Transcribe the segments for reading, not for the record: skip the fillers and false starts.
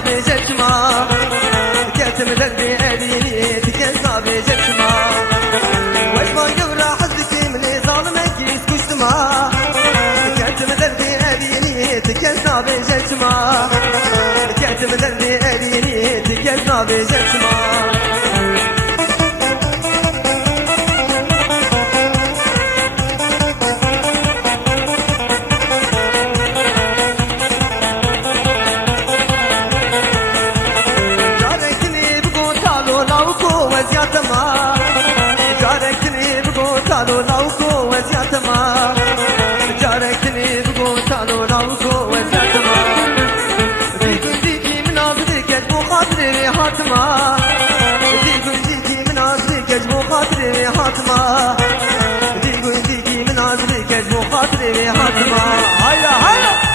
صابي جتما كاتم ذنبي أديني تكن صابي جتما واش ما قبرا حزكي مني ظالمك يسكشتما كاتم ذنبي أديني تكن صابي جتما كاتم ذنبي أديني تكن صابي جتما وزياتما جاركتني بقول تعالوا لوكو وزياتما جاركتني بقول تعالوا لوكو وزياتما ديكي من ناظرك اجبو خاطري هاتما ديكي من ناظرك اجبو خاطري هاتما ديكي من ناظرك اجبو خاطري هاتما هيا هيا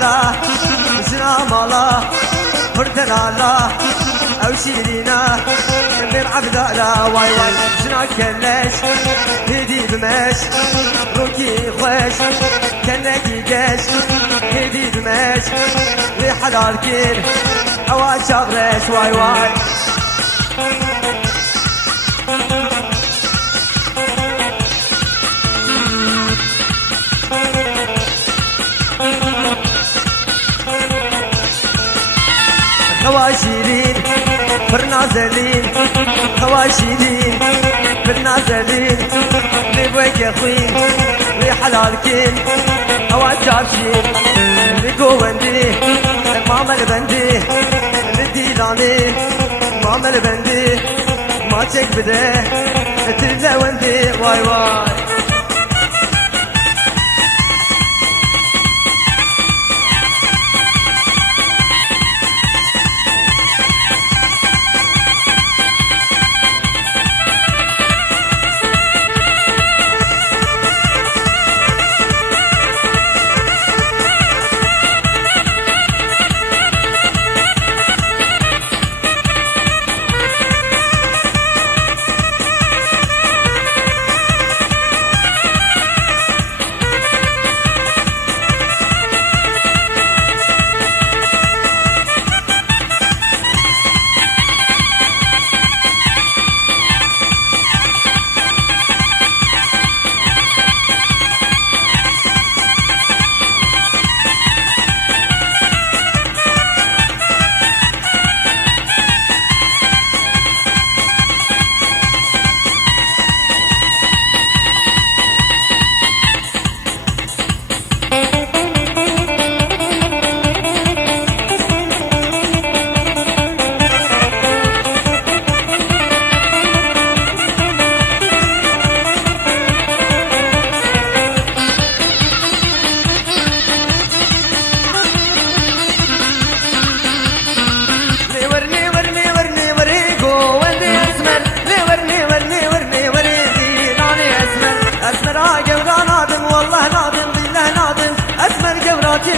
لا زنا مالا فردنا لا او شيرينا من عبدا لا واي واي زنا كلاش هدي بماش روكي خوش كنكي جاش هدي بماش لي حلال كير اوا شغرش واي واي خواشيرين فرنازلين خواشيرين فرنازلين لي بويك يا خوين لي حلالكين هوا جابشين لي قوندي ماما البندي لديلاني ماما البندي ما تشك بده تلزا وندي واي واي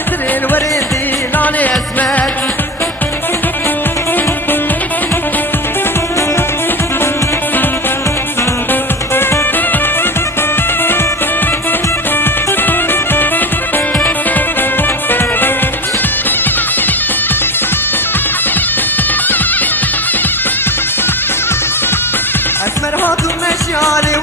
تدري الوريدي لاني اسمك اسمر هاتو مشيالي